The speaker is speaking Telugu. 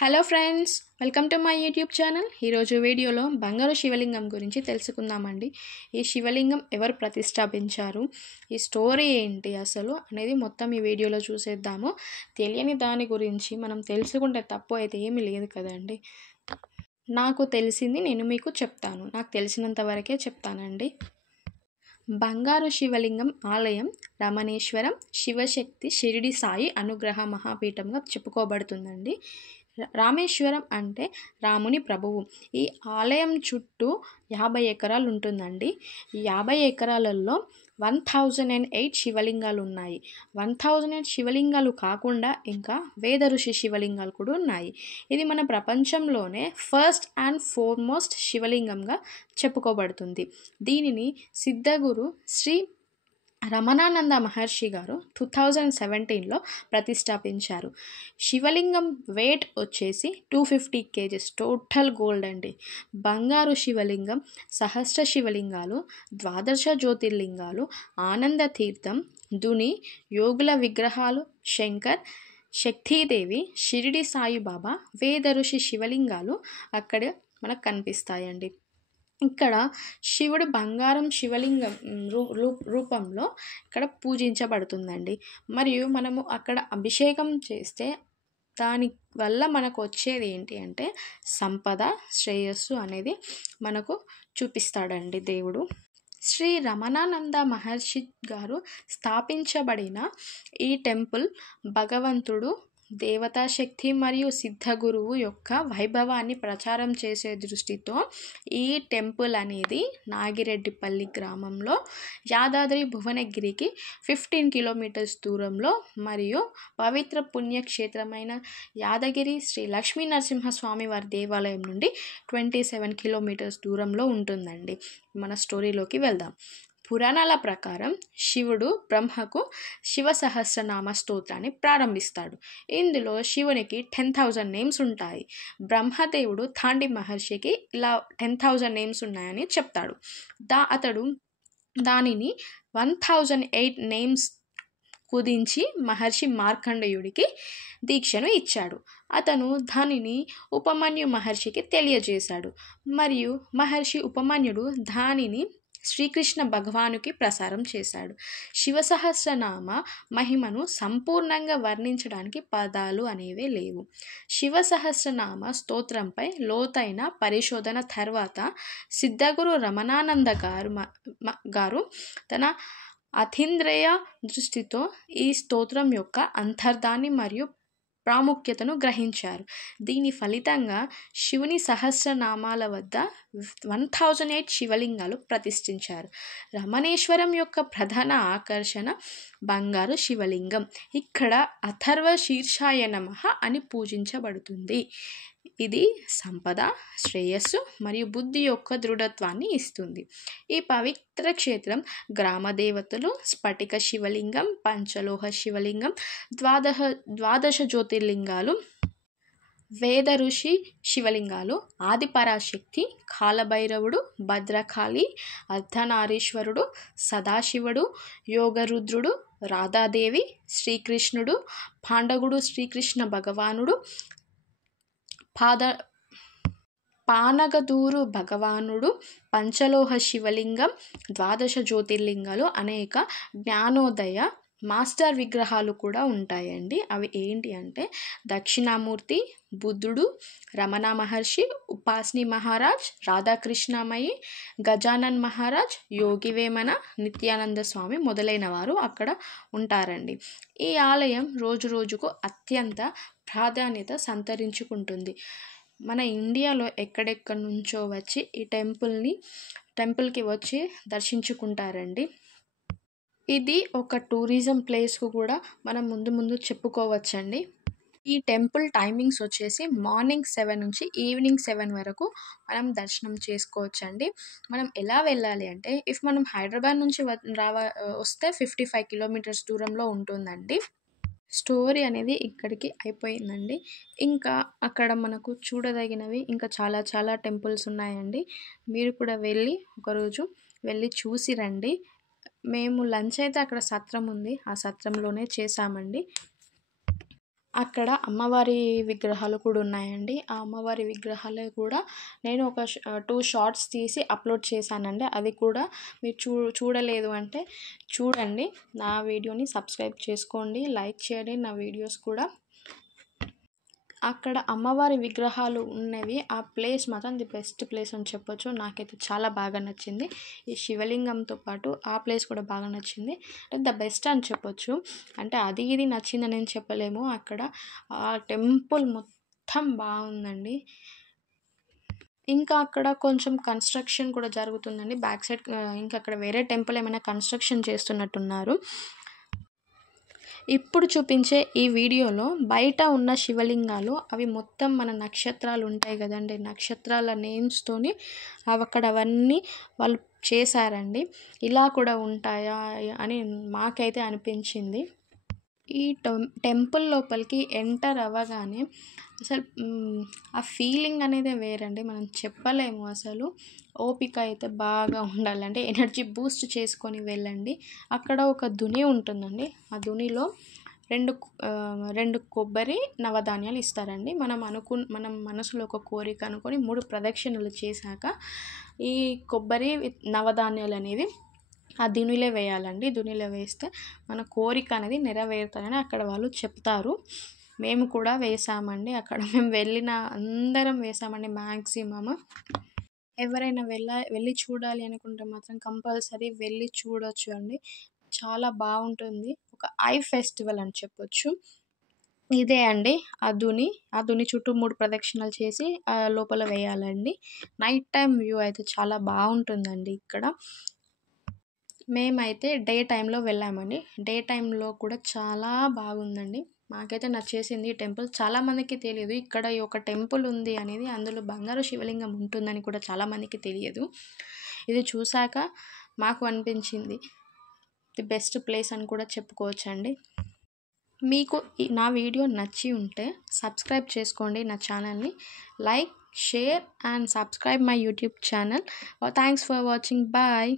Hello friends, welcome to my YouTube channel. ఈరోజు వీడియోలో బంగారు శివలింగం గురించి తెలుసుకుందామండి. ఈ శివలింగం ఎవరు ప్రతిష్టాపించారు, ఈ స్టోరీ ఏంటి అసలు అనేది మొత్తం ఈ వీడియోలో చూసేద్దాము. తెలియని దాని గురించి మనం తెలుసుకుంటే తప్పు అయితే ఏమీ లేదు కదండి. నాకు తెలిసింది నేను మీకు చెప్తాను, నాకు తెలిసినంత వరకే చెప్తానండి. బంగారు శివలింగం ఆలయం రమణేశ్వరం శివశక్తి షిరిడి సాయి అనుగ్రహ మహాపీఠంగా చెప్పుకోబడుతుందండి. రామేశ్వరం అంటే రాముని ప్రభువు. ఈ ఆలయం చుట్టూ 50 ఎకరాలు ఉంటుందండి. ఈ 50 ఎకరాలలో 1008 శివలింగాలు ఉన్నాయి. 1008 శివలింగాలు కాకుండా ఇంకా వేద ఋషి శివలింగాలు కూడా ఉన్నాయి. ఇది మన ప్రపంచంలోనే ఫస్ట్ అండ్ ఫోర్మోస్ట్ శివలింగంగా చెప్పుకోబడుతుంది. దీనిని సిద్ధగురు శ్రీ రమణానంద మహర్షి గారు 2017లో ప్రతిష్టాపించారు. శివలింగం వెయిట్ వచ్చేసి 250 kgs టోటల్ గోల్డ్ అండి. బంగారు శివలింగం, సహస్ర శివలింగాలు, ద్వాదశ జ్యోతిర్లింగాలు, ఆనంద తీర్థం, దుని, యోగుల విగ్రహాలు, శంకర్, శక్తిదేవి, షిరిడి సాయిబాబా, వేద ఋషి శివలింగాలు అక్కడ మనకు కనిపిస్తాయండి. ఇక్కడ శివుడు బంగారం శివలింగం రూపంలో ఇక్కడ పూజించబడుతుందండి. మరియు మనము అక్కడ అభిషేకం చేస్తే దాని వల్ల మనకు వచ్చేది ఏంటి అంటే సంపద, శ్రేయస్సు అనేది మనకు చూపిస్తాడండి దేవుడు. శ్రీ రమణానంద మహర్షి గారు స్థాపించబడిన ఈ టెంపుల్ భగవంతుడు, దేవతాశక్తి మరియు సిద్ధగురువు యొక్క వైభవాన్ని ప్రచారం చేసే దృష్టితో ఈ టెంపుల్ అనేది నాగిరెడ్డిపల్లి గ్రామంలో యాదాద్రి భువనగిరికి 15 కిలోమీటర్స్ దూరంలో మరియు పవిత్ర పుణ్యక్షేత్రమైన యాదగిరి శ్రీ లక్ష్మీ నరసింహస్వామి వారి దేవాలయం నుండి 27 కిలోమీటర్స్ దూరంలో ఉంటుందండి. మన స్టోరీలోకి వెళ్దాం. పురాణాల ప్రకారం శివుడు బ్రహ్మకు శివ సహస్రనామ స్తోత్రాన్ని ప్రారంభిస్తాడు. ఇందులో శివునికి 10,000 నేమ్స్ ఉంటాయి. బ్రహ్మదేవుడు తాండి మహర్షికి ఇలా 10,000 నేమ్స్ ఉన్నాయని చెప్తాడు. అతడు దానిని 1008 నేమ్స్ కుదించి మహర్షి మార్కండేయుడికి దీక్షను ఇచ్చాడు. అతను దానిని ఉపమన్యు మహర్షికి తెలియజేశాడు మరియు మహర్షి ఉపమన్యుడు దానిని శ్రీకృష్ణ భగవానుకి ప్రసారం చేశాడు. శివసహస్రనామ మహిమను సంపూర్ణంగా వర్ణించడానికి పదాలు అనేవే లేవు. శివసహస్రనామ స్తోత్రంపై లోతైన పరిశోధన తర్వాత సిద్ధగురు రమణానంద గారు తన అతీంద్రియ దృష్టితో ఈ స్తోత్రం యొక్క అంతర్ధాన్ని మరియు ప్రాముఖ్యతను గ్రహించారు. దీని ఫలితంగా శివుని సహస్రనామాల వద్ద 1008 శివలింగాలు ప్రతిష్ఠించారు. రమణేశ్వరం యొక్క ప్రధాన ఆకర్షణ బంగారు శివలింగం. ఇక్కడ అథర్వ శీర్షాయ నమః అని పూజించబడుతుంది. ఇది సంపద, శ్రేయస్సు మరియు బుద్ధి యొక్క దృఢత్వాన్ని ఇస్తుంది. ఈ పవిత్ర క్షేత్రం గ్రామ దేవతలు, స్ఫటిక శివలింగం, పంచలోహ శివలింగం, ద్వాదశ జ్యోతిర్లింగాలు, వేద ఋషి శివలింగాలు, ఆదిపరాశక్తి, కాలభైరవుడు, భద్రకాళి, అర్ధనారీశ్వరుడు, సదాశివుడు, యోగరుద్రుడు, రాధాదేవి, శ్రీకృష్ణుడు, పాండవుడు, శ్రీకృష్ణ భగవానుడు, పానగదూరు భగవానుడు, పంచలోహ శివలింగం, ద్వాదశ జ్యోతిర్లింగాలు, అనేక జ్ఞానోదయ మాస్టర్ విగ్రహాలు కూడా ఉంటాయండి. అవి ఏంటి అంటే దక్షిణామూర్తి, బుద్ధుడు, రమణ మహర్షి, ఉపాస్ని మహారాజ్, రాధాకృష్ణమయి, గజానన్ మహారాజ్, యోగి వేమన, నిత్యానంద స్వామి మొదలైన వారు అక్కడ ఉంటారండి. ఈ ఆలయం రోజు రోజుకు అత్యంత ప్రాధాన్యత సంతరించుకుంటుంది. మన ఇండియాలో ఎక్కడెక్కడి నుంచో వచ్చి ఈ టెంపుల్కి వచ్చి దర్శించుకుంటారండి. ఇది ఒక టూరిజం ప్లేస్కు కూడా మనం ముందు చెప్పుకోవచ్చండి. ఈ టెంపుల్ టైమింగ్స్ వచ్చేసి మార్నింగ్ 7 నుంచి ఈవినింగ్ 7 వరకు మనం దర్శనం చేసుకోవచ్చండి. మనం ఎలా వెళ్ళాలి అంటే మనం హైదరాబాద్ నుంచి వస్తే 55 కిలోమీటర్స్ దూరంలో ఉంటుందండి. స్టోరీ అనేది ఇక్కడికి అయిపోయిందండి. ఇంకా అక్కడ మనకు చూడదగినవి ఇంకా చాలా చాలా టెంపుల్స్ ఉన్నాయండి. మీరు కూడా ఒకరోజు వెళ్ళి చూసి రండి. మేము లంచ్ అయితే అక్కడ సత్రం ఉంది, ఆ సత్రంలోనే చేసామండి. అక్కడ అమ్మవారి విగ్రహాలు కూడా ఉన్నాయండి. ఆ అమ్మవారి విగ్రహాలు కూడా నేను ఒక 2 షార్ట్స్ తీసి అప్లోడ్ చేశానండి. అది కూడా మీరు చూడలేదు అంటే చూడండి. నా వీడియోని సబ్స్క్రైబ్ చేసుకోండి, లైక్ చేయండి నా వీడియోస్ కూడా. అక్కడ అమ్మవారి విగ్రహాలు ఉన్నవి. ఆ ప్లేస్ మాత్రం ది బెస్ట్ ప్లేస్ అని చెప్పొచ్చు. నాకైతే చాలా బాగా నచ్చింది. ఈ శివలింగంతో పాటు ఆ ప్లేస్ కూడా బాగా నచ్చింది. అంటే ద బెస్ట్ అని చెప్పొచ్చు. అంటే అది ఇది నచ్చిందని నేను చెప్పలేము. అక్కడ ఆ టెంపుల్ మొత్తం బాగుందండి. ఇంకా అక్కడ కొంచెం కన్స్ట్రక్షన్ కూడా జరుగుతుందండి బ్యాక్ సైడ్. ఇంకా అక్కడ వేరే టెంపుల్ ఏమైనా కన్స్ట్రక్షన్ చేస్తున్నట్టున్నారు. ఇప్పుడు చూపించే ఈ వీడియోలో బయట ఉన్న శివలింగాలు అవి మొత్తం మన నక్షత్రాలు ఉంటాయి కదండి, నక్షత్రాల నేమ్స్తోని అక్కడ అవన్నీ వాళ్ళు చేశారండి. ఇలా కూడా ఉంటాయా అని మాకైతే అనిపించింది. ఈ టెంపుల్ లోపలికి ఎంటర్ అవ్వగానే అసలు ఆ ఫీలింగ్ అనేది వేరండి, మనం చెప్పలేము అసలు. ఓపిక అయితే బాగా ఉండాలంటే ఎనర్జీ బూస్ట్ చేసుకొని వెళ్ళండి. అక్కడ ఒక దుని ఉంటుందండి. ఆ దునిలో రెండు కొబ్బరి నవధాన్యాలు ఇస్తారండి. మనం మనసులో ఒక కోరిక అనుకొని 3 ప్రదక్షిణలు చేశాక ఈ కొబ్బరి నవధాన్యాలు అనేవి ఆ దునిలో వేయాలండి. దునిలో వేస్తే మన కోరిక అనేది నెరవేరుతుందని అక్కడ వాళ్ళు చెప్తారు. మేము కూడా వేసామండి. అక్కడ మేము వెళ్ళిన అందరం వేసామండి మ్యాక్సిమమ్. ఎవరైనా వెళ్ళి చూడాలి అనుకుంటే మాత్రం కంపల్సరీ వెళ్ళి చూడొచ్చు అండి. చాలా బాగుంటుంది. ఒక ఐ ఫెస్టివల్ అని చెప్పొచ్చు. ఇదే అండి ఆ దుని చుట్టూ 3 ప్రదక్షిణలు చేసి లోపల వేయాలండి. నైట్ టైం వ్యూ అయితే చాలా బాగుంటుందండి ఇక్కడ. మేమైతే డే టైంలో వెళ్ళామండి. డే టైంలో కూడా చాలా బాగుందండి. మాకైతే నచ్చేసింది ఈ టెంపుల్. చాలామందికి తెలియదు ఇక్కడ ఒక టెంపుల్ ఉంది అనేది. అందులో బంగారు శివలింగం ఉంటుందని కూడా చాలామందికి తెలియదు. ఇది చూశాక మాకు అనిపించింది ది బెస్ట్ ప్లేస్ అని కూడా చెప్పుకోవచ్చండి. మీకు నా వీడియో నచ్చి ఉంటే సబ్స్క్రైబ్ చేసుకోండి నా ఛానల్ని. Like, share and subscribe my YouTube channel. Thanks for watching. Bye.